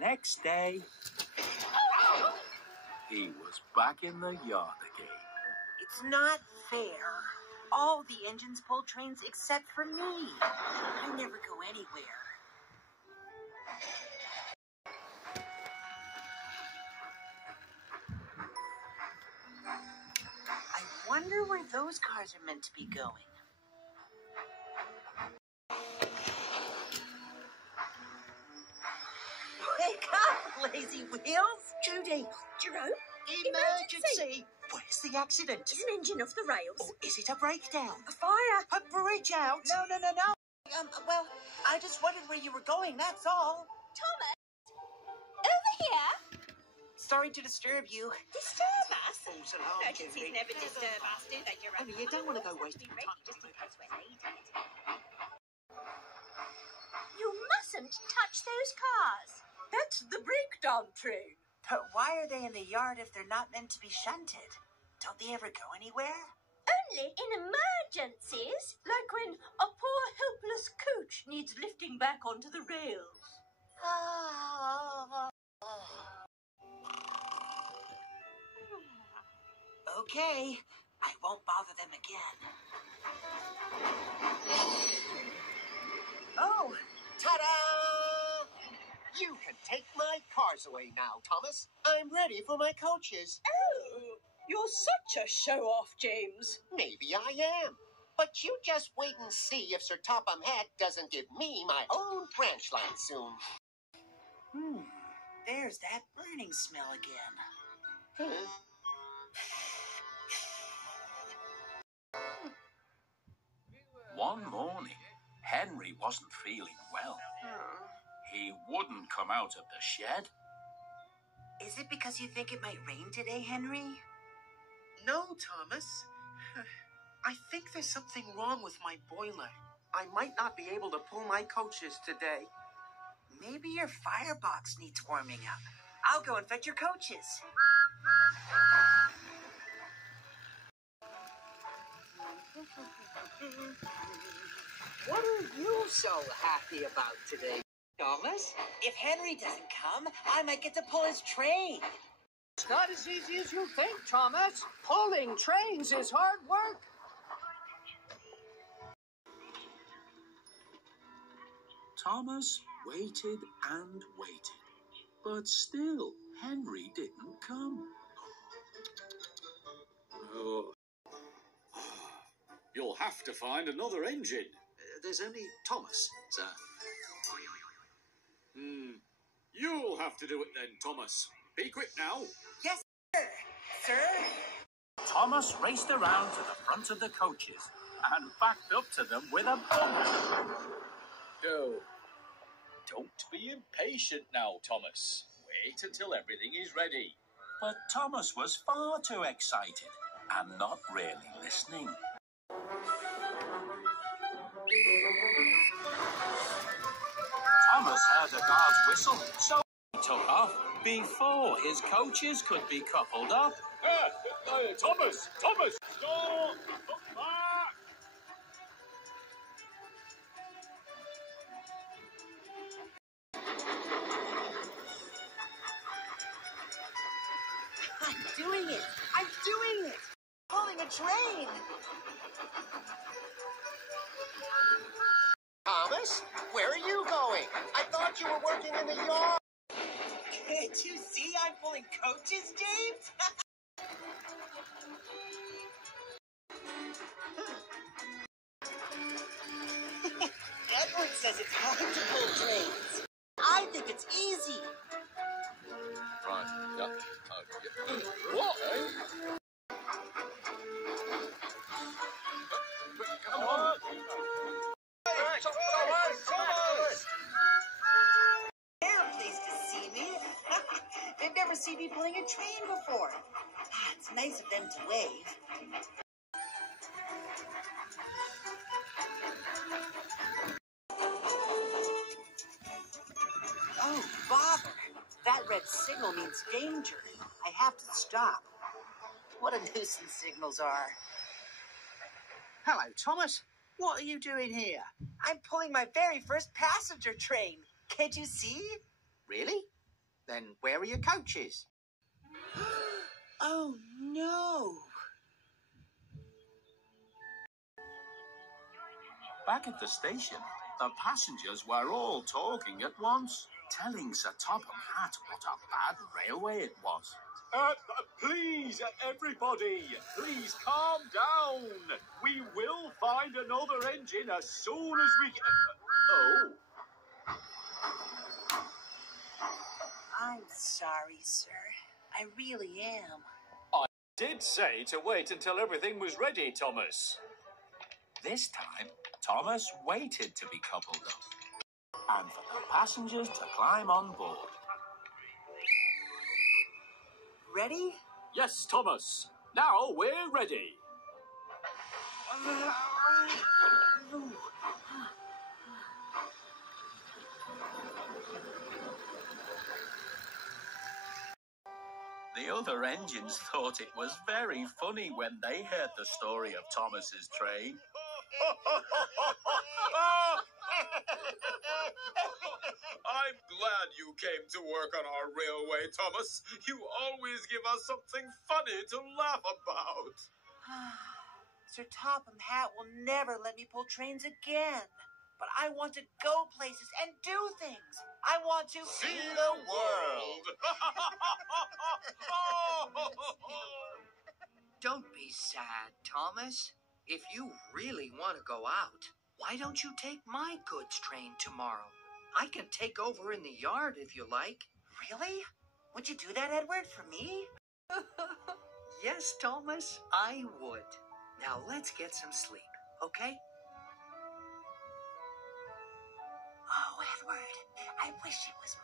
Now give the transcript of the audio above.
Next day, he was back in the yard again. It's not fair. All the engines pull trains except for me. I never go anywhere. I wonder where those cars are meant to be going. Wake up, lazy wheels! Judy, Jerome, Emergency! Where's the accident? It's an engine off the rails. Oh, is it a breakdown? A fire. A bridge out? No. Well, I just wondered where you were going, that's all. Thomas, over here. Sorry to disturb you. Disturb us? False alarm, Emergencies Judy. never disturb us, do they, Jerome? Only you don't want to go Always wasting be ready time. just in case we're needed. You mustn't touch those cars. That's the breakdown train. But why are they in the yard if they're not meant to be shunted? Don't they ever go anywhere? Only in emergencies. Like when a poor helpless coach needs lifting back onto the rails. Okay, I won't bother them again. Oh, ta-da! You can take my cars away now, Thomas. I'm ready for my coaches. Oh, you're such a show-off, James. Maybe I am. But you just wait and see if Sir Topham Hatt doesn't give me my own branch line soon. There's that burning smell again. One morning, Henry wasn't feeling well. He wouldn't come out of the shed. Is it because you think it might rain today, Henry? No, Thomas. I think there's something wrong with my boiler. I might not be able to pull my coaches today. Maybe your firebox needs warming up. I'll go and fetch your coaches. What are you so happy about today, Thomas? If Henry doesn't come, I might get to pull his train. It's not as easy as you think, Thomas. Pulling trains is hard work. Thomas waited and waited, but still Henry didn't come. Oh. You'll have to find another engine. There's only Thomas, sir. You'll have to do it then, Thomas. Be quick now. Yes, sir. Sir? Thomas raced around to the front of the coaches and backed up to them with a bump. Go. Don't be impatient now, Thomas. Wait until everything is ready. But Thomas was far too excited and not really listening. Thomas heard the guard's whistle, so he took off before his coaches could be coupled up. Thomas! Stop! Come back! I'm doing it! Pulling a train! Thomas, where are you going? I thought you were working in the yard. Can't you see I'm pulling coaches, James? Edward says it's hard to pull trains. I think it's easy. Right, yeah. What, eh? Come on! They're pleased to see me. They've never seen me pulling a train before. It's nice of them to wave. Oh, bother. That red signal means danger. I have to stop. What a nuisance signals are. Hello, Thomas. What are you doing here? I'm pulling my very first passenger train. Can't you see? Really? Then where are your coaches? Oh, no. Back at the station, the passengers were all talking at once, telling Sir Topham Hatt what a bad railway it was. Please, everybody, please calm down. We will find another engine as soon as we... oh. I'm sorry, sir. I really am. Did say to wait until everything was ready, Thomas. This time, Thomas waited to be coupled up, and for the passengers to climb on board. Ready? Yes, Thomas. Now we're ready. The other engines thought it was very funny when they heard the story of Thomas's train. I'm glad you came to work on our railway, Thomas. You always give us something funny to laugh about. Sir Topham Hatt will never let me pull trains again. But I want to go places and do things. I want to See the world. Don't be sad, Thomas. If you really want to go out, why don't you take my goods train tomorrow? I can take over in the yard if you like. Really? Would you do that, Edward, for me? Yes, Thomas, I would. Now let's get some sleep, okay? Oh, Edward, I wish it was